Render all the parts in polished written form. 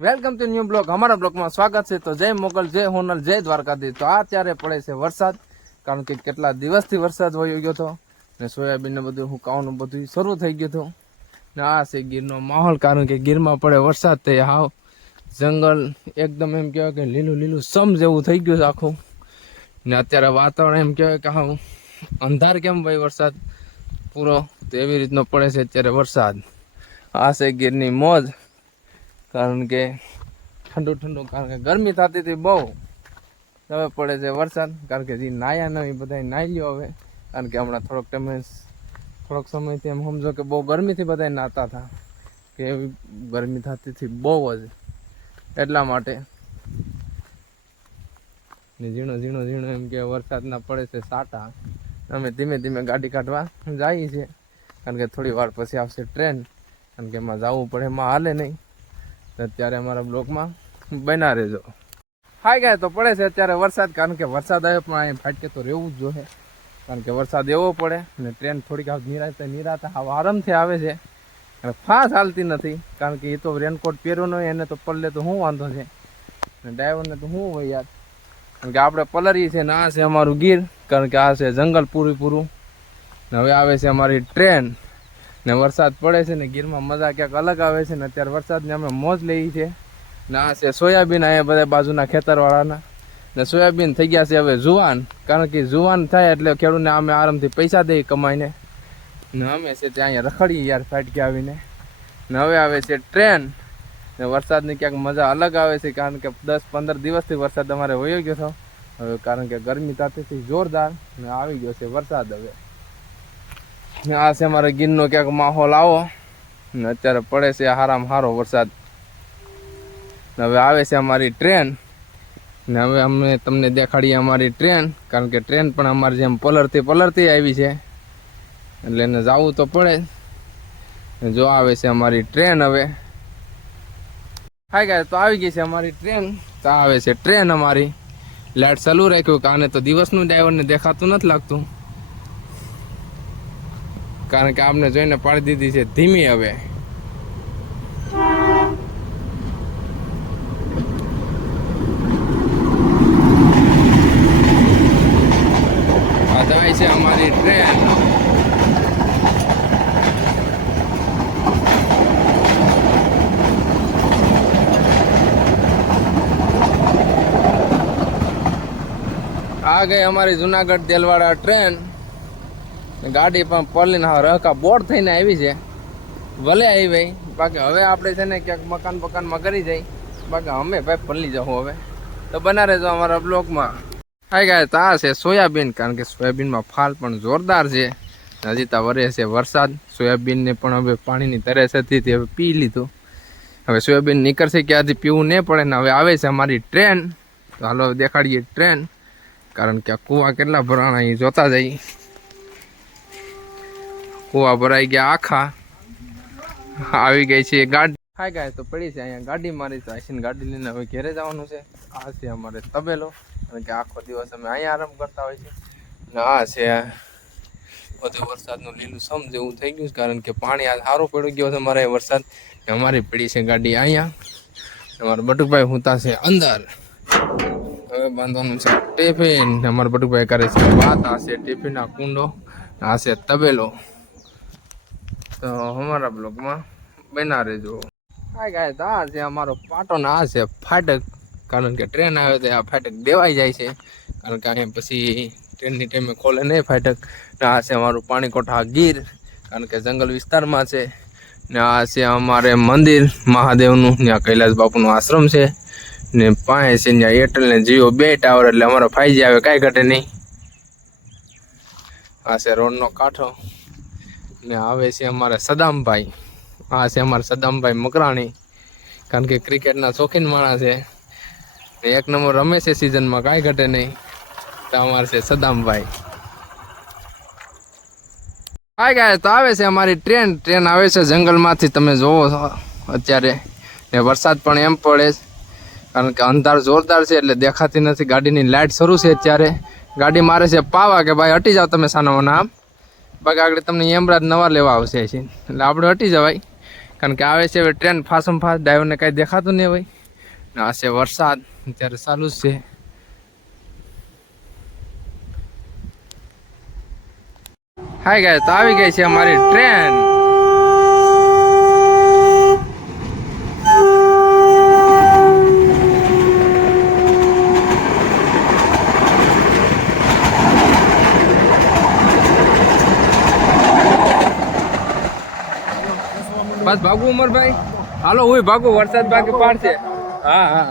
Welcome to new blog. અમારા બ્લોગમાં સ્વાગત છે. તો જય મોગલ, જય હોનલ, જય દ્વારકાધીશ. તો અત્યારે પડે છે વરસાદ, કારણ કે કેટલા દિવસથી વરસાદ વયો ગયો હતો ને સોયાબીન ને બધું હુકાવાનું બધું શરૂ થઈ ગયું હતું ને આ છે ગીરનો માહોલ, કારણ કે ગીરમાં પડે વરસાદ તે હાવ જંગલ એકદમ એમ કહેવાય કે લીલું લીલું સમ જેવું થઈ ગયું છે આખું. ને અત્યારે વાતાવરણ એમ કહેવાય કે હાવ અંધાર કેમ ભાઈ વરસાદ પૂરો, તો એવી રીતનો પડે છે અત્યારે વરસાદ. આ છે ગીરની મોજ, કારણ કે ઠંડુ ઠંડુ, કારણ કે ગરમી થતી હતી બહુ. હવે પડે છે વરસાદ, કારણ કે જે નાયા ન એ બધા નાહી લ્યો હવે, કારણ કે હમણાં થોડોક સમયથી એમ સમજો કે બહુ ગરમીથી બધા નાહતા હતા, કે એવી ગરમી થતી હતી બહુ જ, એટલા માટે ને ઝીણો ઝીણો એમ કે વરસાદના પડે છે સાટા. અમે ધીમે ધીમે ગાડી કાઢવા જઈએ છીએ, કારણ કે થોડી વાર પછી આવશે ટ્રેન, કારણ કે એમાં જવું પડે, એમાં હાલે નહીં. અત્યારે અમારા બ્લોકમાં બના રહેજો. હાય ગાય, તો પડે છે અત્યારે વરસાદ, કારણ કે વરસાદ આવ્યો પણ અહીં ફાટકે તો રહેવું જ જોઈએ, કારણ કે વરસાદ એવો પડે ને ટ્રેન થોડીક નિરાતે આરામથી આવે છે, અને ફાસ્ટ હાલતી નથી, કારણ કે એ તો રેનકોટ પહેર્યો ન હોય એને તો પલ્લે તો શું વાંધો છે, ને ડ્રાઈવરને તો શું હોય યાર, કારણ કે આપણે પલરીએ છીએ ને આ છે અમારું ગીર, કારણ કે આ છે જંગલ પૂરું ને હવે આવે છે અમારી ટ્રેન ને વરસાદ પડે છે ને ગીરમાં મજા ક્યાંક અલગ આવે છે ને અત્યારે વરસાદને અમે મોજ લઈએ છીએ. ને આ છે સોયાબીન, અહીંયા બધા બાજુના ખેતરવાળાના, ને સોયાબીન થઈ ગયા છે હવે જુવાન, કારણ કે જુવાન થાય એટલે ખેડૂતને અમે આરામથી પૈસા દઈએ કમાઈને, ને અમે છે ત્યાં અહીંયા રખડીએ યાર ફાટકે આવીને. ને હવે આવે છે ટ્રેન ને વરસાદની ક્યાંક મજા અલગ આવે છે, કારણ કે 10-15 દિવસથી વરસાદ અમારે વયો ગયો હતો હવે, કારણ કે ગરમી તાતીથી જોરદાર ને આવી ગયો છે વરસાદ હવે. આ છે અમારે ગીરનો ક્યાંક માહોલ આવો ને અત્યારે પડે છે હારામાં હારો વરસાદ. હવે આવે છે અમારી ટ્રેન ને હવે અમે તમને દેખાડીએ અમારી ટ્રેન, કારણ કે ટ્રેન પણ અમારી જેમ પલરતી આવી છે, એટલે એને જવું તો પડે. જો આવે છે અમારી ટ્રેન હવે. હાય ગાય, તો આવી ગઈ છે અમારી ટ્રેન. તો આવે છે ટ્રેન અમારી. લાઇટ ચાલુ રાખ્યું, કારણ તો દિવસનું ડ્રાઈવરને દેખાતું નથી લાગતું, કારણ કે આપને જોઈને પાડી દીધી છે ધીમી હવે. આ દવાઈ છે અમારી ટ્રેન. આ ગઈ અમારી જુનાગઢ દેલવાડા ટ્રેન. ગાડી પણ પલ્લીને રહકા બોર્ડ થઈને આવી છે, ભલે આવી ભાઈ, બાકી હવે આપણે છે ને ક્યાંક મકાનમાં કરી જાય, બાકી અમે ભાઈ પલ્લી જાઉં હવે. તો બના રહેજો અમારા બ્લોકમાં. હાય ગાય, તો આ છે સોયાબીન, કારણ કે સોયાબીનમાં ફાલ પણ જોરદાર છે, હજી તો વરે છે વરસાદ. સોયાબીનને પણ હવે પાણીની તરસ હતી તે હવે પી લીધું, હવે સોયાબીન નીકળશે કે હજી પીવું નહીં પડે ને. હવે આવે છે અમારી ટ્રેન, તો હાલો દેખાડીએ ટ્રેન, કારણ કે આ કૂવા કેટલા ભરાણા એ જોતા જઈએ. કૂવા ભરાઈ ગયા આખા. આવી ગઈ છે ગાડી. હાય ગાય, તો પડી છે અહીંયા ગાડી મારી, તો આશીને ગાડી લઈને હવે ઘેરે જવાનું છે. આ છે અમારે તબેલો, કારણ કે આખો દિવસ અમે અહીંયા આરામ કરતા હોય છે. ને આ છે બધું વરસાદનું લીલું સમ જેવું થઈ ગયું છે, કારણ કે પાણી આ સારો પડી ગયો છે અમારે વરસાદ. અમારી પડી છે ગાડી અહીંયા, અમારા બટુકભાઈ હુંતા છે અંદર. હવે બાંધવાનું છે ટિફિન. અમારા બટુકભાઈ કરે છે વાત. આ છે ટિફિનના કુંડો, આ છે તબેલો. તો અમારા બ્લોગમાં બના રહેજો. હા ગાય, તો આ છે અમારો પાટો ને આ છે ફાટક, કારણ કે ટ્રેન આવે તો આ ફાટક દેવાઈ જાય છે, કારણ કે અહીંયા પછી ટ્રેનની ટાઈમે ખોલે નહીં ફાટક. ને આ છે અમારું પાણીકોઠા ગીર, કારણ કે જંગલ વિસ્તારમાં છે. ને આ છે અમારે મંદિર મહાદેવનું, ત્યાં કૈલાસ બાપુનો આશ્રમ છે, ને પાસે છે ત્યાં એરટેલ ને જીઓ 2 ટાવર, એટલે અમારો 5G આવે કાંઈ ઘટે નહીં. આ છે રોડનો કાંઠો ને આવે છે અમારે સદામભાઈ. આ છે અમારે સદામભાઈ મકરાણી, કારણ કે ક્રિકેટના શોખીન માણસ છે ને 1 નંબર રમે છે સિઝનમાં, કાંઈ ઘટે નહીં. તો અમારે છે સદામભાઈ. હાય ગાય, તો આવે છે અમારી ટ્રેન આવે છે જંગલમાંથી, તમે જોવો અત્યારે. ને વરસાદ પણ એમ પડે, કારણ કે અંધાર જોરદાર છે એટલે દેખાતી નથી. ગાડીની લાઇટ શરૂ છે અત્યારે. ગાડી મારે છે પાવા કે ભાઈ હટી જાઓ તમે સાનામાં આમ, બાકી આગળ તમને યમરાજ નવા લેવા આવશે છે, એટલે આપણે હટી જવાય. કારણ કે આવે છે હવે ટ્રેન ફાસમ ફાસ્ટ, ડ્રાઈવરને કાંઈ દેખાતું નહીં હોય ને આ છે વરસાદ અત્યારે ચાલુ જ છે. હાય ગાય, તો આવી ગઈ છે અમારી ટ્રેન. બસ ભાગુ ઉમરભાઈ, હાલો હું ભાગુ, વરસાદ બાકી પાડશે. હા હા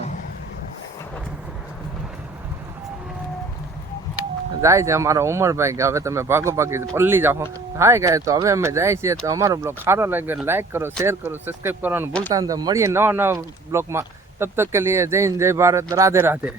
જાય છે અમારા ઉમરભાઈ કે હવે તમે ભાગો બાકી પલ્લી જાઓ. હાય ગાય, તો હવે અમે જાય છીએ. તો અમારો બ્લોગ સારો લાગે લાઈક કરો, શેર કરો, સબસ્ક્રાઈબ કરવાનું ભૂલતા નહીં. મળીએ નવા નવા બ્લોગમાં. તબ તક કે લીએ જય હિન્દ, જય ભારત, રાધે રાધે.